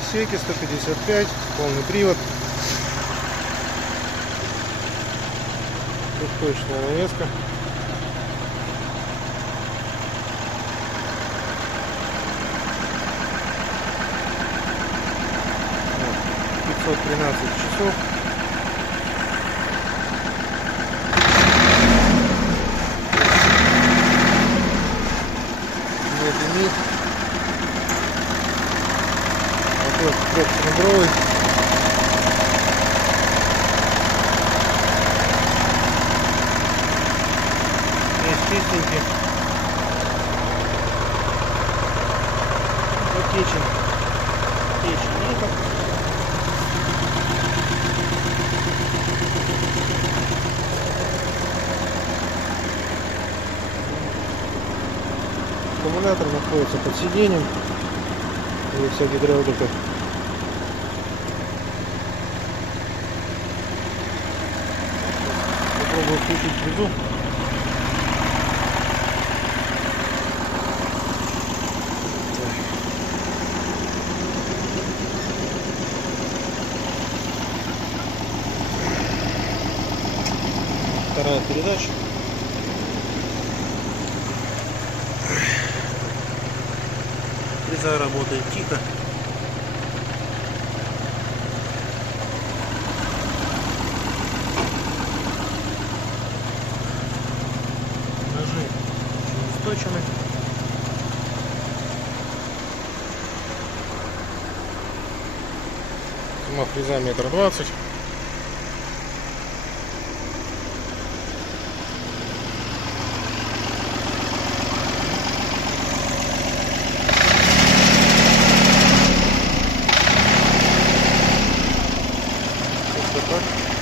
Исеки 155, полный привод. Точная навеска. Вот, 513 часов. Не дымит. Мотор трехцилиндровый. Чистенький. Потечен. Течи нету. Аккумулятор находится под сиденьем. И вся гидравлика. Попробую включить внизу. Вторая передача. Фреза работает тихо. Ножи очень устойчивы. Сама фреза 1,20 м. Так.